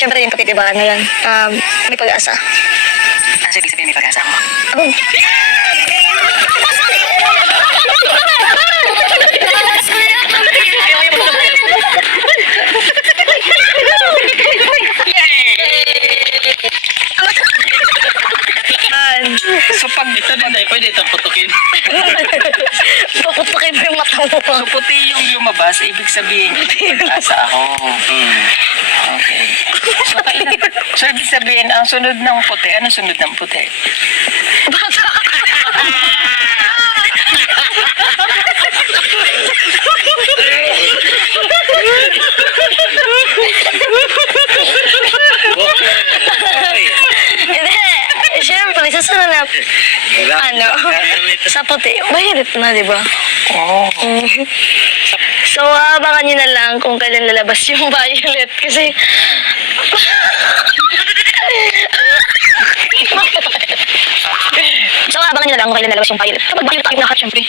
syempre yung puti, diba? Ngayon, may pag-asa. Ano ibig sabihin may pag-asa ako? Oh. So pag ito din ay pwede itong putukin. Papupukin mo yung mata mo. So puti yung lumabas, ibig sabihin may pag-asa ako. Okay. So ibig sabihin, ang sunod ng puti, ano sunod ng puti? Hindi. Siyempre, sasunod na, sa puti. Mahirit na, di ba? Oh. So, abangan nyo na lang kung kailan lalabas yung violet. Kasi, so, abangan nyo na lang kung kailan lalabas yung violet. Kapag violet tayo lahat, syempre.